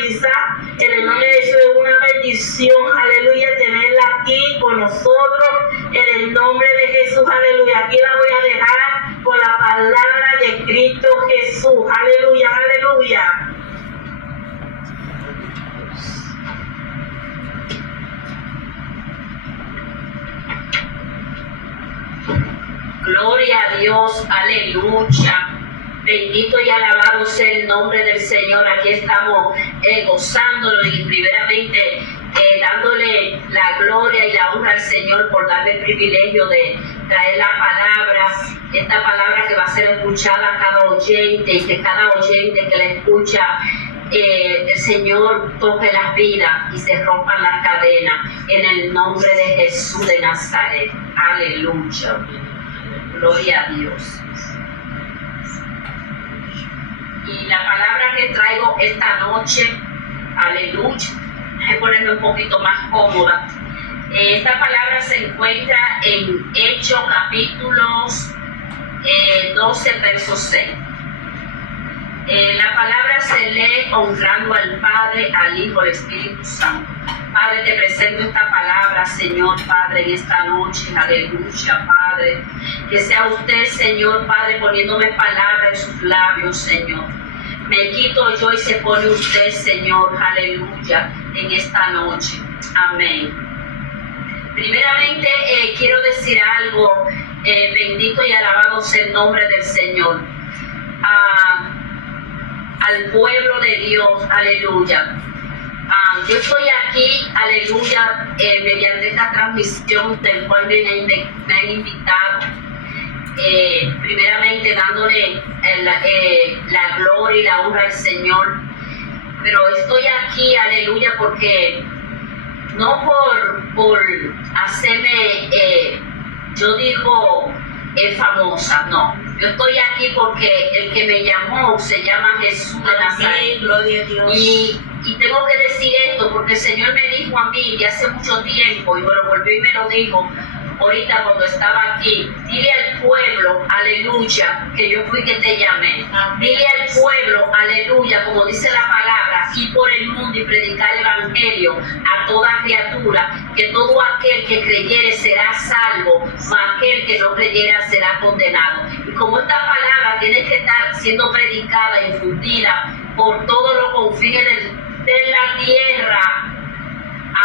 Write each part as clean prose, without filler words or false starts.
Marisa. En el nombre de Jesús es una bendición, aleluya, tenerla aquí con nosotros. En el nombre de Jesús, aleluya. Aquí la voy a dejar con la palabra de Cristo Jesús. Aleluya, aleluya. Gloria a Dios, aleluya. Bendito y alabado sea el nombre del Señor. Aquí estamos gozándolo y primeramente dándole la gloria y la honra al Señor por darle el privilegio de traer la palabra, esta palabra que va a ser escuchada a cada oyente y que cada oyente que la escucha, el Señor toque las vidas y se rompan las cadenas en el nombre de Jesús de Nazaret. Aleluya. Gloria a Dios. Y la palabra que traigo esta noche, aleluya, voy a ponerme un poquito más cómoda. Esta palabra se encuentra en Hechos capítulos 12, verso 6. La palabra se lee honrando al Padre, al Hijo, al Espíritu Santo. Padre, te presento esta palabra, Señor, Padre, en esta noche, aleluya, Padre. Que sea usted, Señor, Padre, poniéndome palabra en sus labios, Señor. Me quito yo y se pone usted, Señor, aleluya, en esta noche. Amén. Primeramente, quiero decir algo, bendito y alabado sea el nombre del Señor. Al pueblo de Dios, aleluya. Yo estoy aquí, aleluya, mediante esta transmisión del cual me han invitado, primeramente dándole la gloria y la honra al Señor, pero estoy aquí, aleluya, porque no por hacerme, yo digo, famosa, no. Yo estoy aquí porque el que me llamó se llama Jesús de Nazaret. Gloria a Dios. Y tengo que decir esto porque el Señor me dijo a mí de hace mucho tiempo, y me lo volvió y me lo dijo ahorita cuando estaba aquí: dile al pueblo, aleluya, que yo fui que te llamé. Amén. Dile al pueblo, aleluya, como dice la palabra, ir por el mundo y predicar el evangelio a toda criatura, que todo aquel que creyere será salvo, mas aquel que no creyera será condenado. Y como esta palabra tiene que estar siendo predicada y difundida por todos los confines de la tierra,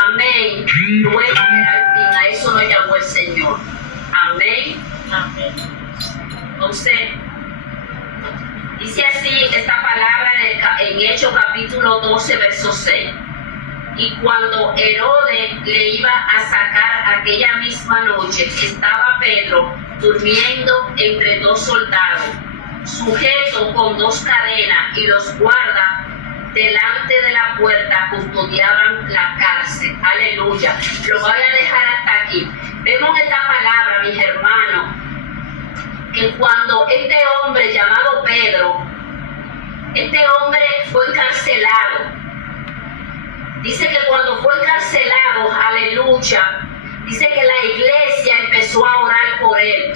amén, luego al fin, a eso nos llamó el Señor. Amén. Amén. Entonces, dice así esta palabra en Hechos capítulo 12, verso 6. Y cuando Herodes le iba a sacar aquella misma noche, estaba Pedro durmiendo entre dos soldados, sujeto con dos cadenas, y los guardas delante de la puerta custodiaban la cárcel. Aleluya. Lo voy a dejar hasta aquí. Vemos esta palabra, mis hermanos, que cuando este hombre llamado Pedro, este hombre fue encarcelado, dice que cuando fue encarcelado, aleluya, dice que la iglesia empezó a orar por él.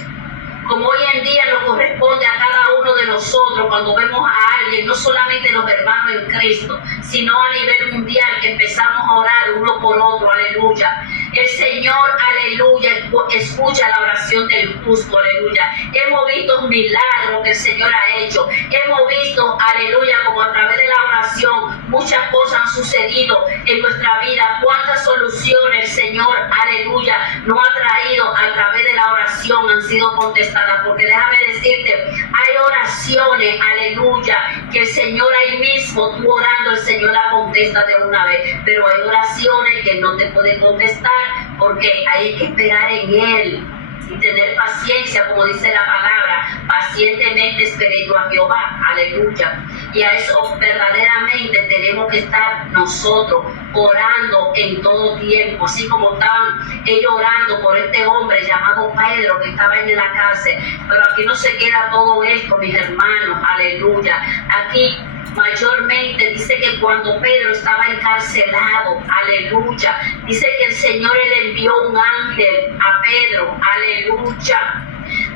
Como hoy en día nos corresponde a cada uno de nosotros cuando vemos a alguien, no solamente los hermanos en Cristo, sino a nivel mundial, que empezamos a orar uno por otro, aleluya. El Señor, aleluya, escucha la oración del justo, aleluya. Hemos visto milagros que el Señor ha hecho. Hemos visto, aleluya, como a través de la oración muchas cosas han sucedido en nuestra vida. Cuántas soluciones el Señor, aleluya, nos ha traído a través de la oración han sido contestadas. Porque déjame decirte, hay oraciones, aleluya, que el Señor ahí mismo, tú orando, el Señor la contesta de una vez. Pero hay oraciones que no te puede contestar porque hay que esperar en Él y tener paciencia, como dice la palabra: pacientemente esperé yo a Jehová, aleluya. Y a eso verdaderamente tenemos que estar nosotros orando en todo tiempo, así como estaban ellos orando por este hombre llamado Pedro que estaba en la cárcel. Pero aquí no se queda todo esto, mis hermanos, aleluya. Aquí mayormente dice que cuando Pedro estaba encarcelado, aleluya, dice que el Señor le envió un ángel a Pedro, aleluya.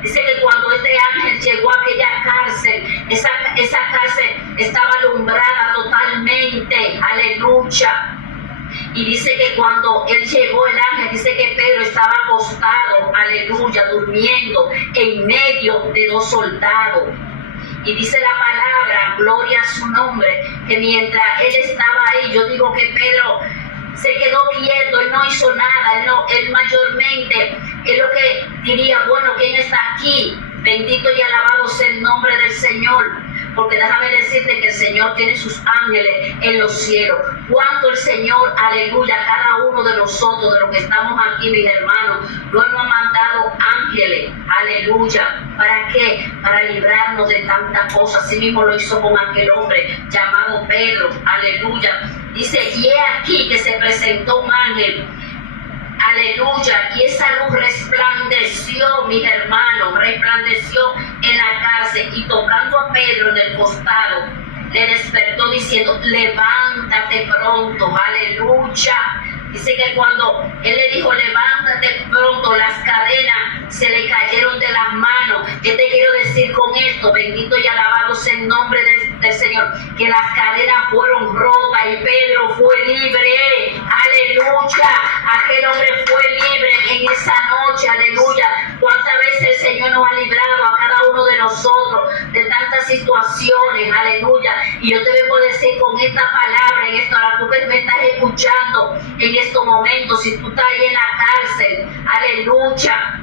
Dice que cuando este ángel llegó a aquella cárcel, esa cárcel estaba alumbrada totalmente, aleluya. Y dice que cuando él llegó, el ángel, dice que Pedro estaba acostado, aleluya, durmiendo en medio de 2 soldados. Y dice la palabra, gloria a su nombre, que mientras él estaba ahí, yo digo que Pedro se quedó quieto, él no hizo nada, él mayormente, es lo que diría, bueno, ¿quién está aquí? Bendito y alabado sea el nombre del Señor, porque déjame decirte que el Señor tiene sus ángeles en los cielos. Cuánto el Señor, aleluya, cada uno de nosotros, de los que estamos aquí, mis hermanos, nos hemos mandado ángeles, aleluya. ¿Para qué? Para librarnos de tantas cosas. Así mismo lo hizo con aquel hombre llamado Pedro, aleluya. Dice, y he aquí que se presentó un ángel, aleluya, y esa luz resplandeció, mis hermanos, resplandeció en la cárcel, y tocando a Pedro en el costado, le despertó diciendo, levántate pronto, aleluya. Dice que cuando él le dijo, levántate pronto, las cadenas se le cayeron de las manos. ¿Qué te quiero decir con esto? Bendito y alabado sea el nombre del Señor, que las cadenas fueron rotas y Pedro fue libre, aleluya. Aquel hombre fue libre en esa noche, aleluya. ¿Cuántas veces el Señor nos ha librado a cada uno de nosotros de tantas situaciones, aleluya? Y yo te vengo a decir con esta palabra, en esta hora, tú que me estás escuchando en estos momentos, si tú estás ahí en la cárcel, aleluya,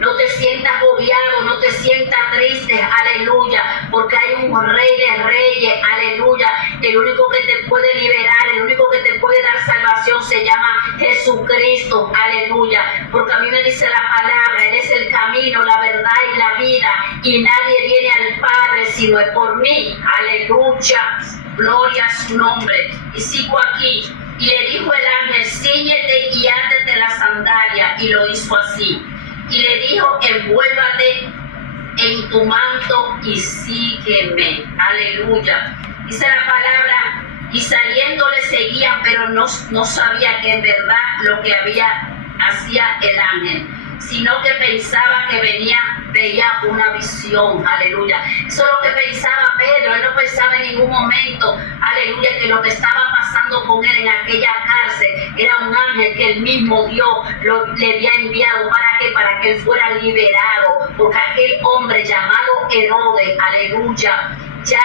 no te sientas agobiado, no te sientas triste, aleluya, porque hay un Rey de Reyes, aleluya. El único que te puede liberar, el único que te puede dar salvación se llama Jesucristo, aleluya. Porque a mí me dice la palabra, Él es el camino, la verdad y la vida, y nadie viene al Padre si no es por mí, aleluya. Gloria a su nombre. Y sigo aquí. Y le dijo el ángel, cíñete y átate la sandalia, y lo hizo así. Y le dijo, envuélvate en tu manto y sígueme. Aleluya. Dice la palabra, y saliendo le seguían, pero no sabía que en verdad lo que hacía el ángel, sino que pensaba que veía una visión, aleluya. Eso es lo que pensaba Pedro, él no pensaba en ningún momento, aleluya, que lo que estaba pasando con él en aquella cárcel era un ángel que el mismo Dios le había enviado. ¿Para qué? Para que él fuera liberado, porque aquel hombre llamado Herodes, aleluya, ya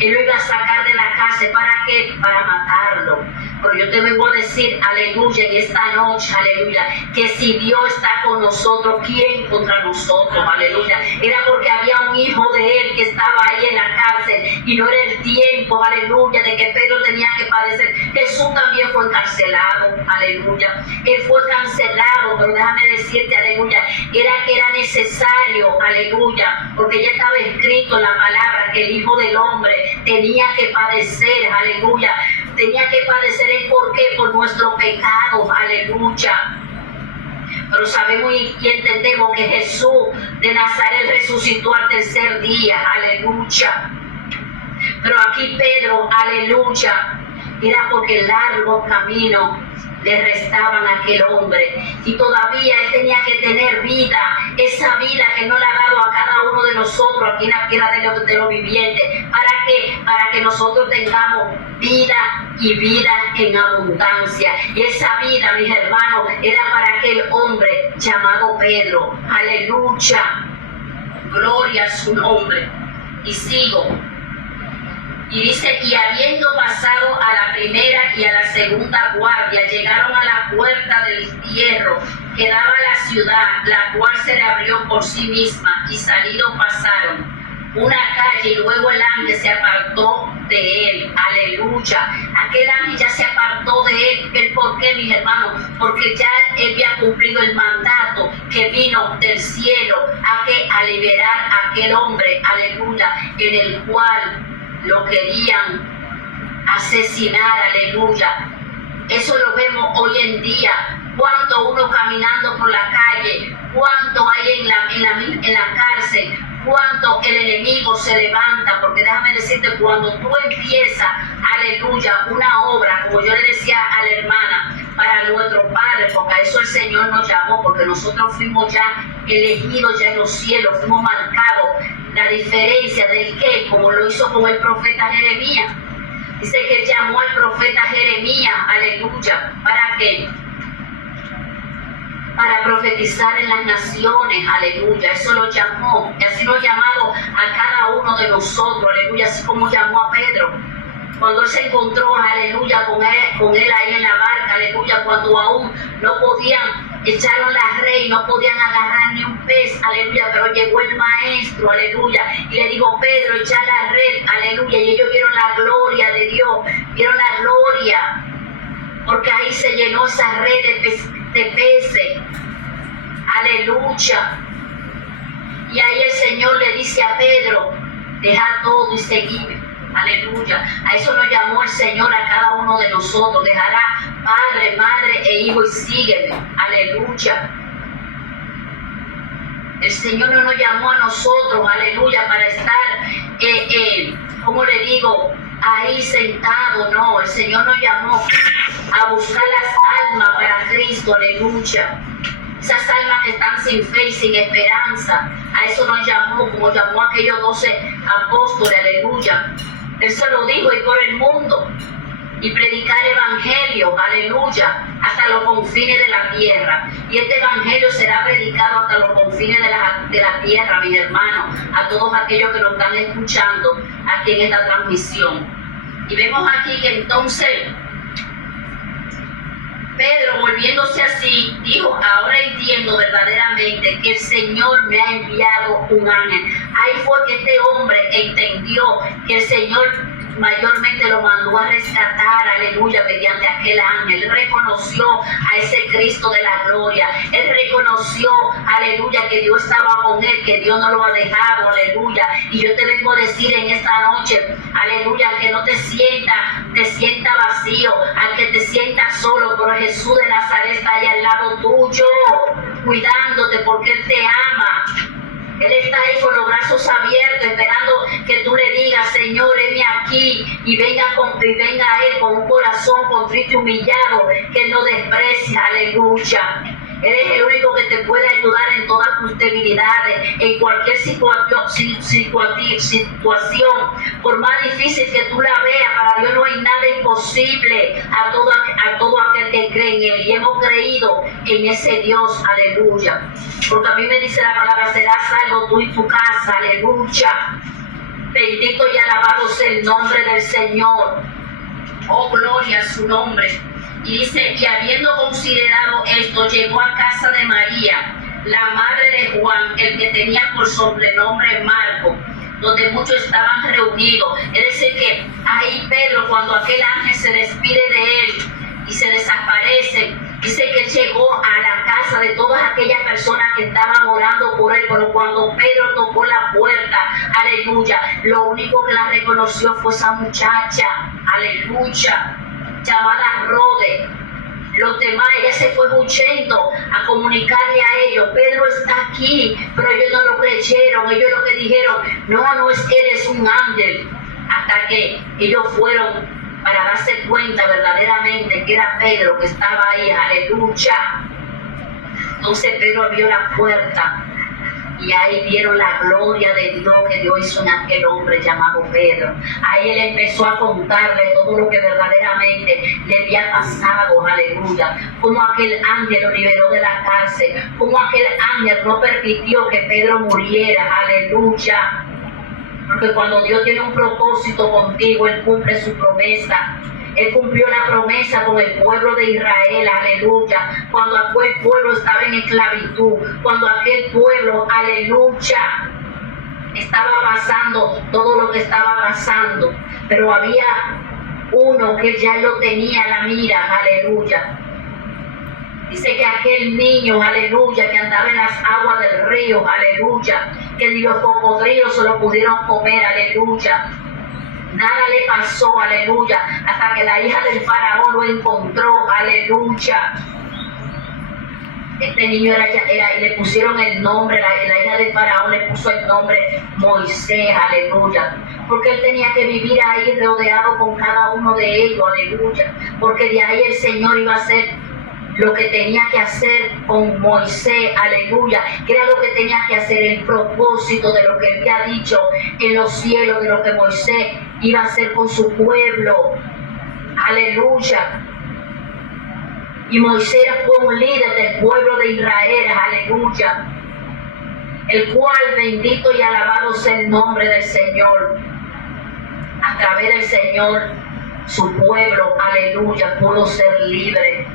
él lo iba a sacar de la cárcel. ¿Para qué? Para matarlo. Pero yo te vengo a decir, aleluya, en esta noche, aleluya, que si Dios está con nosotros, ¿quién contra nosotros? Aleluya. Era porque había un hijo de él que estaba ahí en la cárcel y no era el tiempo, aleluya, de que Pedro tenía que padecer. Jesús también fue encarcelado, aleluya. Él fue cancelado, pero déjame decirte, aleluya, era necesario, aleluya, porque ya estaba escrito en la palabra que el Hijo del Hombre tenía que padecer, aleluya. Tenía que padecer el por qué, por nuestro pecado, aleluya. Pero sabemos y entendemos que Jesús de Nazaret resucitó al tercer día, aleluya. Pero aquí Pedro, aleluya, era porque el largo camino le restaban a aquel hombre, y todavía él tenía que tener vida, esa vida que no le ha dado a cada uno de nosotros aquí en la tierra de los vivientes. ¿Para qué? Para que nosotros tengamos vida y vida en abundancia. Y esa vida, mis hermanos, era para aquel hombre llamado Pedro, aleluya, gloria a su nombre. Y sigo. Y dice, y habiendo pasado a la primera y a la segunda guardia, llegaron a la puerta del hierro que daba a la ciudad, la cual se le abrió por sí misma, y salido pasaron una calle, y luego el ángel se apartó de él, aleluya. Aquel ángel ya se apartó de él. ¿El por qué, mis hermanos? Porque ya él había cumplido el mandato que vino del cielo a liberar a aquel hombre, aleluya, en el cual lo querían asesinar, aleluya. Eso lo vemos hoy en día. Cuánto uno caminando por la calle, cuánto hay en la cárcel, cuánto el enemigo se levanta. Porque déjame decirte, cuando tú empiezas, aleluya, una obra, como yo le decía a la hermana, para para nuestro Padre, porque a eso el Señor nos llamó, porque nosotros fuimos ya elegidos ya en los cielos, fuimos marcados. La diferencia del que, como lo hizo con el profeta Jeremías. Dice que él llamó al profeta Jeremías, aleluya, ¿para qué? Para profetizar en las naciones, aleluya, eso lo llamó, y así lo ha llamado a cada uno de nosotros, aleluya, así como llamó a Pedro, cuando él se encontró, aleluya, con él ahí en la barca, aleluya, cuando aún no podían, echaron la red y no podían agarrar ni un pez, aleluya, pero llegó el maestro, aleluya, y le dijo, Pedro, echa la red, aleluya, y ellos vieron la gloria de Dios, vieron la gloria, porque ahí se llenó esa red de peces, aleluya, y ahí el Señor le dice a Pedro, deja todo y seguime, aleluya, a eso nos llamó el Señor a cada uno de nosotros, dejará padre, madre e hijo y sígueme, aleluya. El Señor no nos llamó a nosotros, aleluya, para estar, como le digo, ahí sentado, no, el Señor nos llamó a buscar las almas para Cristo, aleluya. Esas almas que están sin fe y sin esperanza, a eso nos llamó, como llamó a aquellos 12 apóstoles, aleluya. Él se lo dijo, y por el mundo, y predicar el evangelio, aleluya, hasta los confines de la tierra. Y este evangelio será predicado hasta los confines de la tierra, mis hermanos, a todos aquellos que nos están escuchando aquí en esta transmisión. Y vemos aquí que entonces Pedro, volviéndose así, dijo, ahora entiendo verdaderamente que el Señor me ha enviado un ángel. Ahí fue que este hombre entendió que el Señor mayormente lo mandó a rescatar, aleluya, mediante aquel ángel. Él reconoció a ese Cristo de la gloria. Él reconoció, aleluya, que Dios estaba con él, que Dios no lo ha dejado, aleluya. Y yo te vengo a decir en esta noche, aleluya, que no te sienta vacío, al que te sienta solo, pero Jesús de Nazaret está ahí al lado tuyo, cuidándote porque Él te ama. Él está ahí con los brazos abiertos, esperando que tú le digas, Señor, heme aquí, y venga a Él con un corazón contrito y humillado, que Él no desprecia, aleluya. Él es el único que te puede ayudar en todas tus debilidades, en cualquier situación, por más difícil que tú la veas, para Dios no hay nada imposible a todo aquel que cree en Él. Y hemos creído en ese Dios, aleluya. Porque a mí me dice la palabra, serás salvo tú y tu casa, aleluya. Bendito y alabado sea el nombre del Señor. Oh, gloria a su nombre. Y dice, y habiendo considerado esto, llegó a casa de María, la madre de Juan, el que tenía por sobrenombre Marcos, donde muchos estaban reunidos. Es decir, que ahí Pedro, cuando aquel ángel se despide de él y se desaparece, dice que él llegó a la casa de todas aquellas personas que estaban orando por él, pero cuando Pedro tocó la puerta, aleluya, lo único que la reconoció fue esa muchacha, aleluya, llamada Rode. Los demás, ella se fue huyendo a comunicarle a ellos, Pedro está aquí, pero ellos no lo creyeron. Ellos lo que dijeron, no es que eres un ángel, hasta que ellos fueron para darse cuenta verdaderamente que era Pedro que estaba ahí, aleluya. Entonces Pedro abrió la puerta y ahí vieron la gloria de Dios que Dios hizo en aquel hombre llamado Pedro. Ahí él empezó a contarle todo lo que verdaderamente le había pasado, aleluya. Cómo aquel ángel lo liberó de la cárcel, cómo aquel ángel no permitió que Pedro muriera, aleluya. Porque cuando Dios tiene un propósito contigo, Él cumple su promesa. Él cumplió la promesa con el pueblo de Israel, aleluya. Cuando aquel pueblo estaba en esclavitud, cuando aquel pueblo, aleluya, estaba pasando todo lo que estaba pasando. Pero había uno que ya lo tenía a la mira, aleluya. Dice que aquel niño, aleluya, que andaba en las aguas del río, aleluya, que ni los cocodrilos se lo pudieron comer, aleluya. Nada le pasó, aleluya, hasta que la hija del faraón lo encontró, aleluya. Este niño y le pusieron el nombre, la hija del faraón le puso el nombre Moisés, aleluya. Porque él tenía que vivir ahí rodeado con cada uno de ellos, aleluya. Porque de ahí el Señor iba a ser lo que tenía que hacer con Moisés, aleluya, que era lo que tenía que hacer, el propósito de lo que había dicho en los cielos, de lo que Moisés iba a hacer con su pueblo, aleluya. Y Moisés fue un líder del pueblo de Israel, aleluya, el cual bendito y alabado sea el nombre del Señor. A través del Señor, su pueblo, aleluya, pudo ser libre,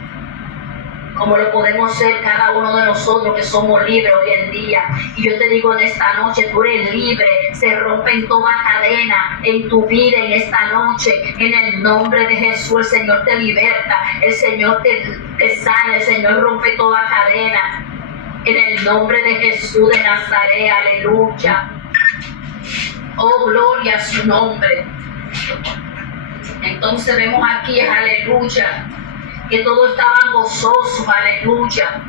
como lo podemos ser cada uno de nosotros que somos libres hoy en día. Y yo te digo en esta noche, tú eres libre, se rompen toda cadena en tu vida en esta noche, en el nombre de Jesús. El Señor te liberta, el Señor te sana, el Señor rompe toda cadena, en el nombre de Jesús de Nazaret, aleluya. Oh, gloria a su nombre. Entonces vemos aquí, aleluya, que todos estaban gozosos, aleluya.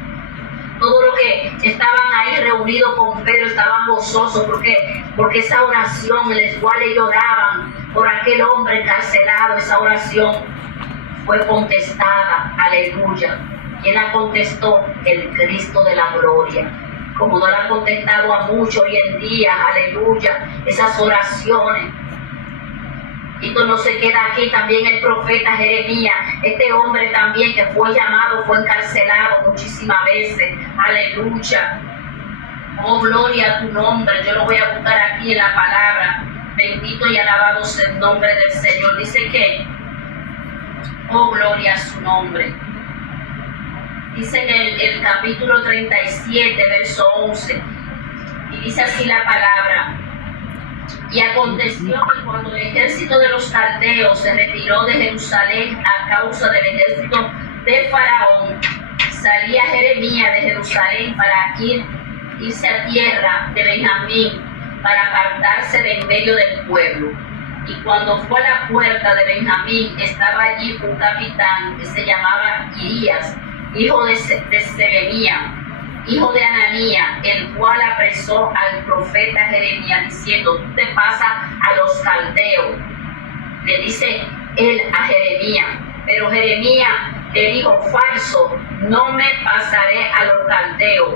Todos los que estaban ahí reunidos con Pedro estaban gozosos porque esa oración en la cual ellos oraban por aquel hombre encarcelado, esa oración fue contestada, aleluya. ¿Quién la contestó? El Cristo de la gloria. Como no la han contestado a muchos hoy en día, aleluya, esas oraciones. Y esto no se queda aquí, también el profeta Jeremías, este hombre también que fue llamado, fue encarcelado muchísimas veces, aleluya. Oh, gloria a tu nombre, yo lo voy a buscar aquí en la palabra, bendito y alabado sea el nombre del Señor. Dice que, oh, gloria a su nombre. Dice en el capítulo 37, verso 11, y dice así la palabra: y aconteció que cuando el ejército de los caldeos se retiró de Jerusalén a causa del ejército de Faraón, salía Jeremías de Jerusalén para irse a tierra de Benjamín, para apartarse de en medio del pueblo. Y cuando fue a la puerta de Benjamín, estaba allí un capitán que se llamaba Irías, hijo de Selemías, hijo de Ananías, el cual apresó al profeta Jeremías, diciendo: tú te pasas a los caldeos. Le dice él a Jeremías, pero Jeremías le dijo: falso, no me pasaré a los caldeos.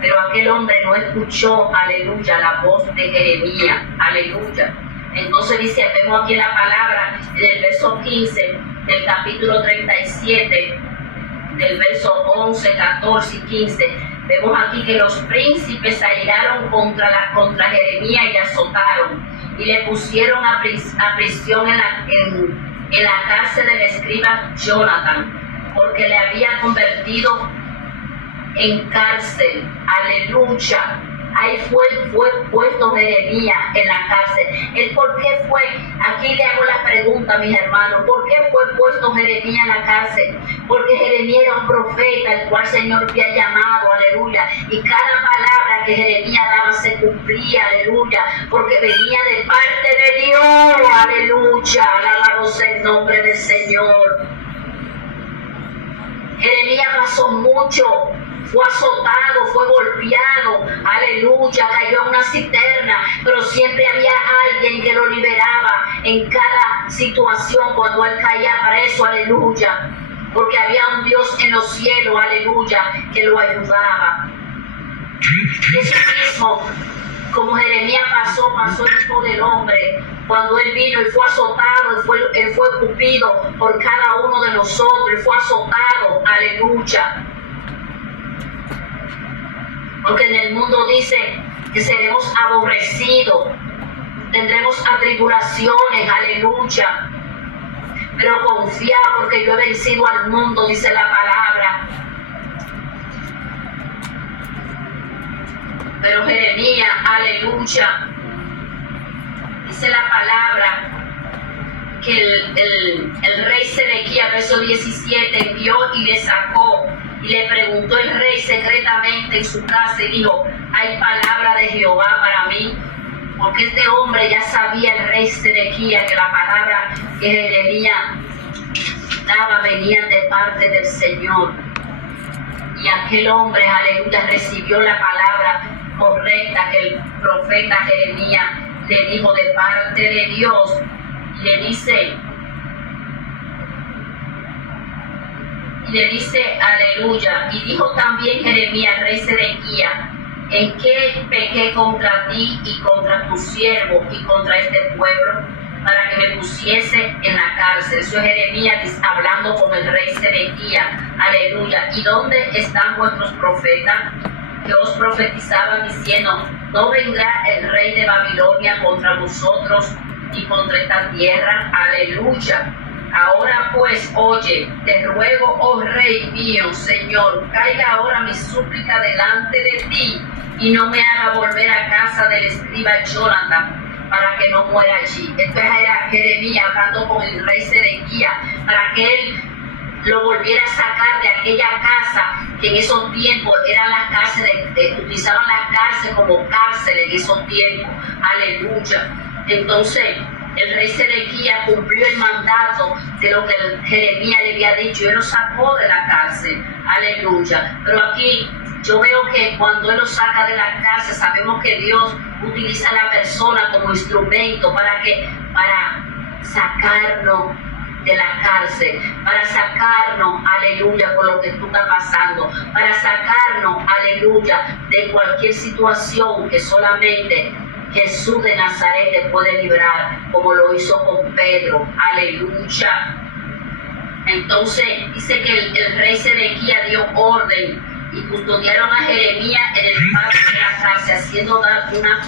Pero aquel hombre no escuchó, aleluya, la voz de Jeremías, aleluya. Entonces dice, vemos aquí la palabra en el verso 15 del capítulo 37, del verso 11, 14 y 15, vemos aquí que los príncipes se airaron contra Jeremías y le azotaron y le pusieron a prisión en la cárcel del escriba Jonathan, porque le había convertido en cárcel, aleluya. Ahí fue puesto Jeremías en la cárcel. ¿El por qué fue? Aquí le hago la pregunta, mis hermanos. ¿Por qué fue puesto Jeremías en la cárcel? Porque Jeremías era un profeta, el cual el Señor había llamado, aleluya. Y cada palabra que Jeremías daba se cumplía, aleluya. Porque venía de parte de Dios, aleluya. Alabado sea el nombre del Señor. Jeremías pasó mucho. Fue azotado, fue golpeado, aleluya, cayó en una cisterna, pero siempre había alguien que lo liberaba en cada situación cuando él caía preso, aleluya, porque había un Dios en los cielos, aleluya, que lo ayudaba. Eso mismo, como Jeremías pasó el Hijo del Hombre, cuando él vino y fue azotado, él fue escupido por cada uno de nosotros, él fue azotado, aleluya. Porque en el mundo dice que seremos aborrecidos, tendremos atribulaciones, aleluya. Pero confía, porque yo he vencido al mundo, dice la palabra. Pero Jeremías, aleluya, dice la palabra que el rey Sedequías, verso 17, vio y le sacó. Y le preguntó el rey secretamente en su casa y dijo: ¿hay palabra de Jehová para mí? Porque este hombre ya sabía, el rey Sedequías, que la palabra que Jeremías daba venía de parte del Señor. Y aquel hombre, aleluya, recibió la palabra correcta que el profeta Jeremías le dijo de parte de Dios. Y le dice: y le dice aleluya. Y dijo también Jeremías, rey Sedequías, ¿en qué pequé contra ti y contra tu siervo y contra este pueblo, para que me pusiese en la cárcel? Eso es Jeremías hablando con el rey Sedequías, aleluya. ¿Y dónde están vuestros profetas que os profetizaban diciendo, no vendrá el rey de Babilonia contra vosotros y contra esta tierra? Aleluya. Ahora pues, oye, te ruego, oh rey mío, Señor, caiga ahora mi súplica delante de ti y no me haga volver a casa del escriba Jonathan, para que no muera allí. Esto era Jeremías hablando con el rey Sedequías, para que él lo volviera a sacar de aquella casa, que en esos tiempos eran las cárceles, utilizaban las cárceles como cárceles en esos tiempos. Aleluya. Entonces, el rey Sedequías cumplió el mandato de lo que Jeremías le había dicho, y él lo sacó de la cárcel. Aleluya. Pero aquí yo veo que cuando él lo saca de la cárcel, sabemos que Dios utiliza a la persona como instrumento para sacarnos de la cárcel, para sacarnos, aleluya, por lo que tú estás pasando, para sacarnos, aleluya, de cualquier situación que solamente Jesús de Nazaret te puede librar, como lo hizo con Pedro. Aleluya. Entonces dice que el rey Sedequías dio orden y custodiaron a Jeremías en el patio de la cárcel, haciendo dar una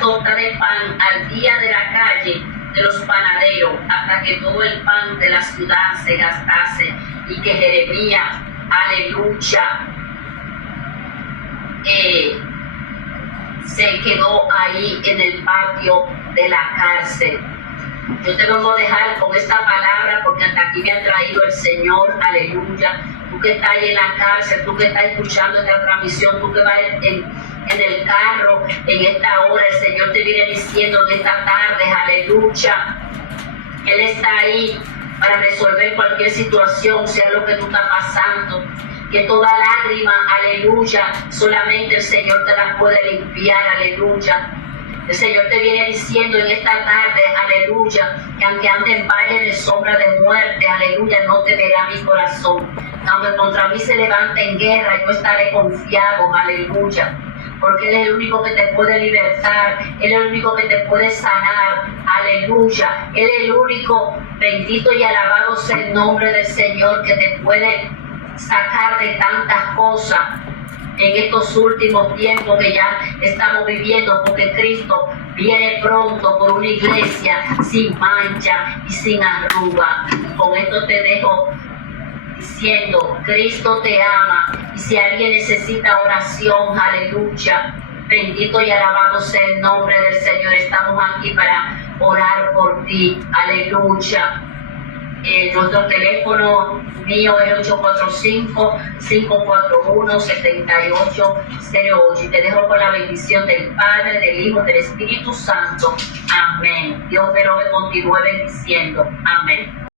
torta de pan al día de la calle de los panaderos, hasta que todo el pan de la ciudad se gastase, y que Jeremías, aleluya, se quedó ahí en el patio de la cárcel. Yo te vengo a dejar con esta palabra porque hasta aquí me ha traído el Señor, aleluya. Tú que estás ahí en la cárcel, tú que estás escuchando esta transmisión, tú que vas en el carro, en esta hora, el Señor te viene diciendo en esta tarde, aleluya. Él está ahí para resolver cualquier situación, sea lo que tú estás pasando. Que toda lágrima, aleluya, solamente el Señor te la puede limpiar, aleluya. El Señor te viene diciendo en esta tarde, aleluya, que aunque ande en valle de sombra de muerte, aleluya, no temerá mi corazón. Aunque contra mí se levante en guerra, yo estaré confiado, aleluya. Porque Él es el único que te puede libertar, Él es el único que te puede sanar, aleluya. Él es el único, bendito y alabado sea el nombre del Señor, que te puede sacar de tantas cosas en estos últimos tiempos que ya estamos viviendo, porque Cristo viene pronto por una iglesia sin mancha y sin arruga. Con esto te dejo diciendo, Cristo te ama, y si alguien necesita oración, aleluya, bendito y alabado sea el nombre del Señor, estamos aquí para orar por ti, aleluya. Nuestro teléfono mío es 845-541-7808, y te dejo con la bendición del Padre, del Hijo, del Espíritu Santo. Amén. Dios te lo continúe bendiciendo. Amén.